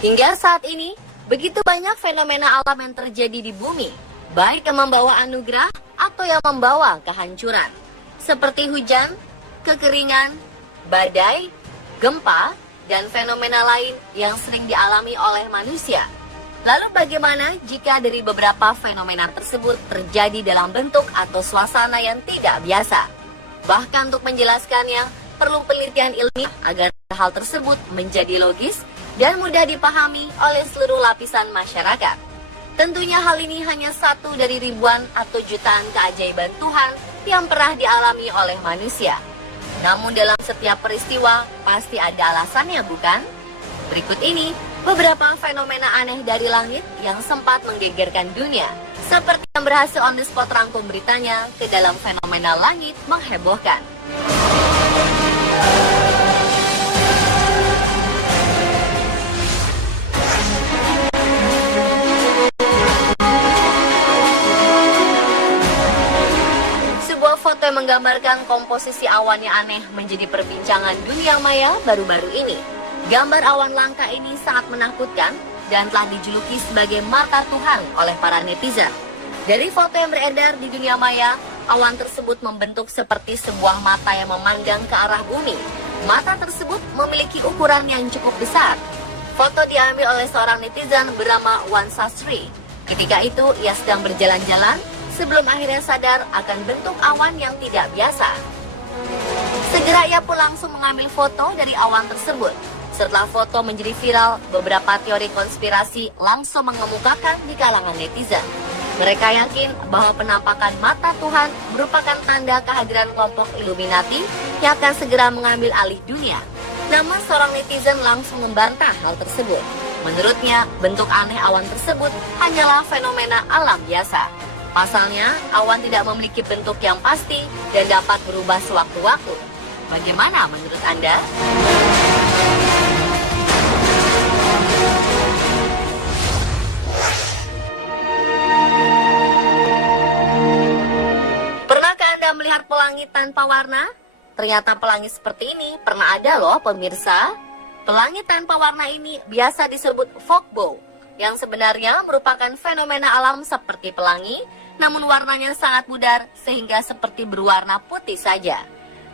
Hingga saat ini, begitu banyak fenomena alam yang terjadi di bumi, baik yang membawa anugerah atau yang membawa kehancuran. Seperti hujan, kekeringan, badai, gempa, dan fenomena lain yang sering dialami oleh manusia. Lalu bagaimana jika dari beberapa fenomena tersebut terjadi dalam bentuk atau suasana yang tidak biasa? Bahkan untuk menjelaskannya, perlu penelitian ilmiah agar hal tersebut menjadi logis dan mudah dipahami oleh seluruh lapisan masyarakat. Tentunya hal ini hanya satu dari ribuan atau jutaan keajaiban Tuhan yang pernah dialami oleh manusia. Namun dalam setiap peristiwa pasti ada alasannya, bukan? Berikut ini beberapa fenomena aneh dari langit yang sempat menggegerkan dunia, seperti yang berhasil on the spot rangkum beritanya ke dalam fenomena langit menghebohkan. Foto yang menggambarkan komposisi awan yang aneh menjadi perbincangan dunia maya baru-baru ini. Gambar awan langka ini sangat menakutkan dan telah dijuluki sebagai mata Tuhan oleh para netizen. Dari foto yang beredar di dunia maya, awan tersebut membentuk seperti sebuah mata yang memandang ke arah bumi. Mata tersebut memiliki ukuran yang cukup besar. Foto diambil oleh seorang netizen bernama Wan Sastri. Ketika itu ia sedang berjalan-jalan sebelum akhirnya sadar akan bentuk awan yang tidak biasa. Segera ia pun langsung mengambil foto dari awan tersebut. Setelah foto menjadi viral, beberapa teori konspirasi langsung mengemukakan di kalangan netizen. Mereka yakin bahwa penampakan mata Tuhan merupakan tanda kehadiran kelompok Illuminati yang akan segera mengambil alih dunia. Namun seorang netizen langsung membantah hal tersebut. Menurutnya, bentuk aneh awan tersebut hanyalah fenomena alam biasa. Pasalnya, awan tidak memiliki bentuk yang pasti dan dapat berubah sewaktu-waktu. Bagaimana menurut Anda? Pernahkah Anda melihat pelangi tanpa warna? Ternyata pelangi seperti ini pernah ada loh pemirsa. Pelangi tanpa warna ini biasa disebut fog bow, yang sebenarnya merupakan fenomena alam seperti pelangi, namun warnanya sangat pudar sehingga seperti berwarna putih saja.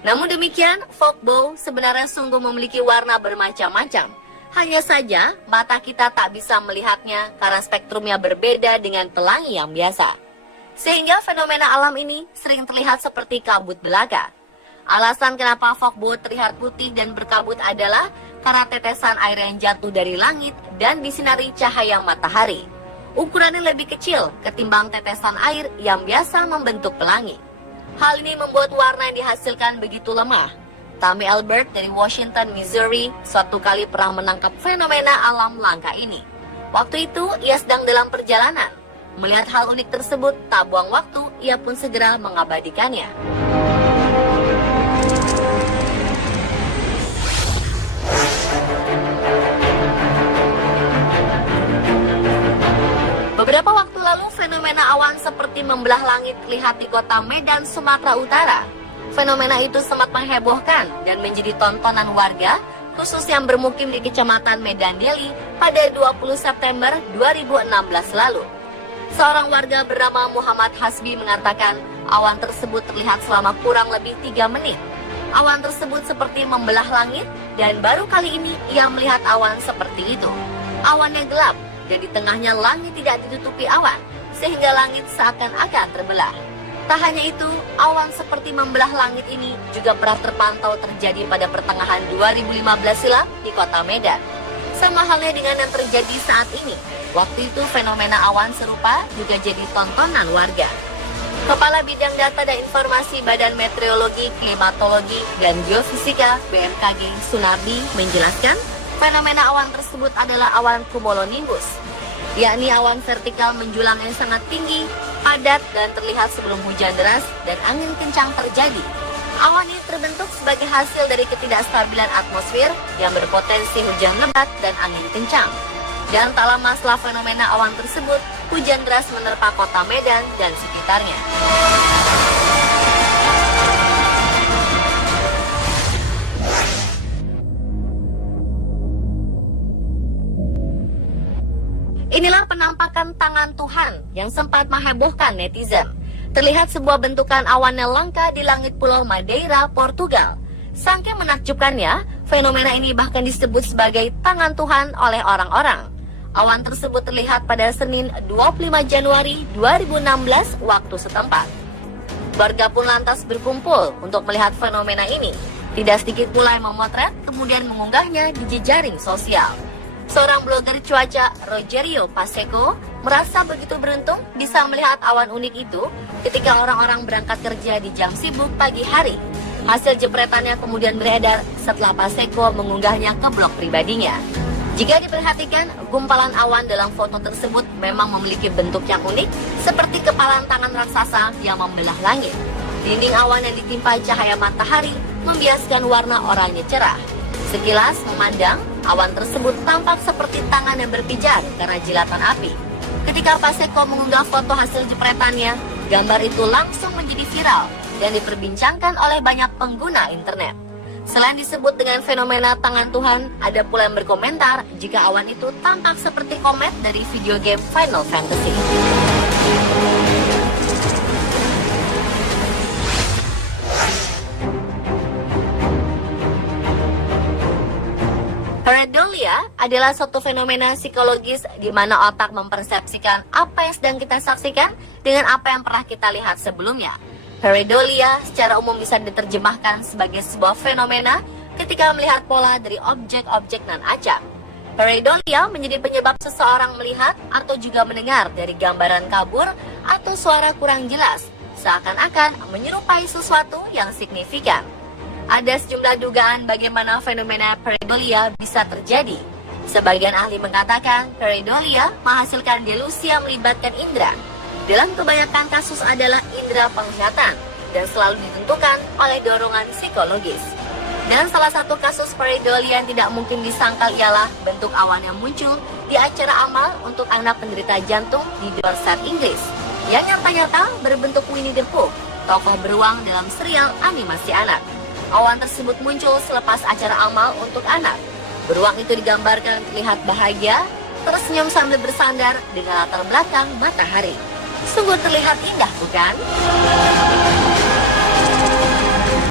Namun demikian, fog bow sebenarnya sungguh memiliki warna bermacam-macam. Hanya saja, mata kita tak bisa melihatnya karena spektrumnya berbeda dengan pelangi yang biasa. Sehingga fenomena alam ini sering terlihat seperti kabut belaka. Alasan kenapa fog bow terlihat putih dan berkabut adalah karena tetesan air yang jatuh dari langit dan disinari cahaya matahari. Ukurannya lebih kecil ketimbang tetesan air yang biasa membentuk pelangi. Hal ini membuat warna yang dihasilkan begitu lemah. Tammy Albert dari Washington, Missouri, suatu kali pernah menangkap fenomena alam langka ini. Waktu itu, ia sedang dalam perjalanan. Melihat hal unik tersebut, tak buang waktu, ia pun segera mengabadikannya. Beberapa waktu lalu, fenomena awan seperti membelah langit terlihat di kota Medan, Sumatera Utara. Fenomena itu sempat menghebohkan dan menjadi tontonan warga, khusus yang bermukim di Kecamatan Medan Deli pada 20 September 2016 lalu. Seorang warga bernama Muhammad Hasbi mengatakan awan tersebut terlihat selama kurang lebih 3 menit. Awan tersebut seperti membelah langit dan baru kali ini ia melihat awan seperti itu. Awannya gelap dan di tengahnya langit tidak ditutupi awan, sehingga langit seakan-akan terbelah. Tak hanya itu, awan seperti membelah langit ini juga pernah terpantau terjadi pada pertengahan 2015 silam di kota Medan. Sama halnya dengan yang terjadi saat ini. Waktu itu fenomena awan serupa juga jadi tontonan warga. Kepala Bidang Data dan Informasi Badan Meteorologi, Klimatologi, dan Geofisika BMKG Sunardi menjelaskan, fenomena awan tersebut adalah awan cumulonimbus, yakni awan vertikal menjulang yang sangat tinggi, padat, dan terlihat sebelum hujan deras dan angin kencang terjadi. Awan ini terbentuk sebagai hasil dari ketidakstabilan atmosfer yang berpotensi hujan lebat dan angin kencang. Dan tak lama setelah fenomena awan tersebut, hujan deras menerpa kota Medan dan sekitarnya. awan tangan Tuhan yang sempat menghebohkan netizen. Terlihat sebuah bentukan awan yang langka di langit Pulau Madeira, Portugal. Saking menakjubkannya, fenomena ini bahkan disebut sebagai tangan Tuhan oleh orang-orang. Awan tersebut terlihat pada Senin 25 Januari 2016 waktu setempat. Warga pun lantas berkumpul untuk melihat fenomena ini. Tidak sedikit pula yang memotret kemudian mengunggahnya di jejaring sosial. Seorang blogger cuaca, Rogerio Pacheco, merasa begitu beruntung bisa melihat awan unik itu ketika orang-orang berangkat kerja di jam sibuk pagi hari. Hasil jepretannya kemudian beredar setelah Pacheco mengunggahnya ke blog pribadinya. Jika diperhatikan, gumpalan awan dalam foto tersebut memang memiliki bentuk yang unik, seperti kepalan tangan raksasa yang membelah langit. Dinding awan yang ditimpa cahaya matahari membiaskan warna oranye cerah. Sekilas memandang, awan tersebut tampak seperti tangan yang berpijar karena jilatan api. Ketika Pacheco mengunggah foto hasil jepretannya, gambar itu langsung menjadi viral dan diperbincangkan oleh banyak pengguna internet. Selain disebut dengan fenomena tangan Tuhan, ada pula yang berkomentar jika awan itu tampak seperti komet dari video game Final Fantasy. Pareidolia adalah suatu fenomena psikologis di mana otak mempersepsikan apa yang sedang kita saksikan dengan apa yang pernah kita lihat sebelumnya. Pareidolia secara umum bisa diterjemahkan sebagai sebuah fenomena ketika melihat pola dari objek-objek non-acak. Pareidolia menjadi penyebab seseorang melihat atau juga mendengar dari gambaran kabur atau suara kurang jelas, seakan-akan menyerupai sesuatu yang signifikan. Ada sejumlah dugaan bagaimana fenomena pareidolia bisa terjadi. Sebagian ahli mengatakan pareidolia menghasilkan delusi yang melibatkan indera. Dalam kebanyakan kasus adalah indera penglihatan dan selalu ditentukan oleh dorongan psikologis. Dan salah satu kasus pareidolia yang tidak mungkin disangkal ialah bentuk awan yang muncul di acara amal untuk anak penderita jantung di Dorset, Inggris, yang nyata-nyata berbentuk Winnie the Pooh, tokoh beruang dalam serial animasi anak. Awan tersebut muncul selepas acara amal untuk anak. Beruang itu digambarkan terlihat bahagia, tersenyum sambil bersandar dengan latar belakang matahari. Sungguh terlihat indah, bukan?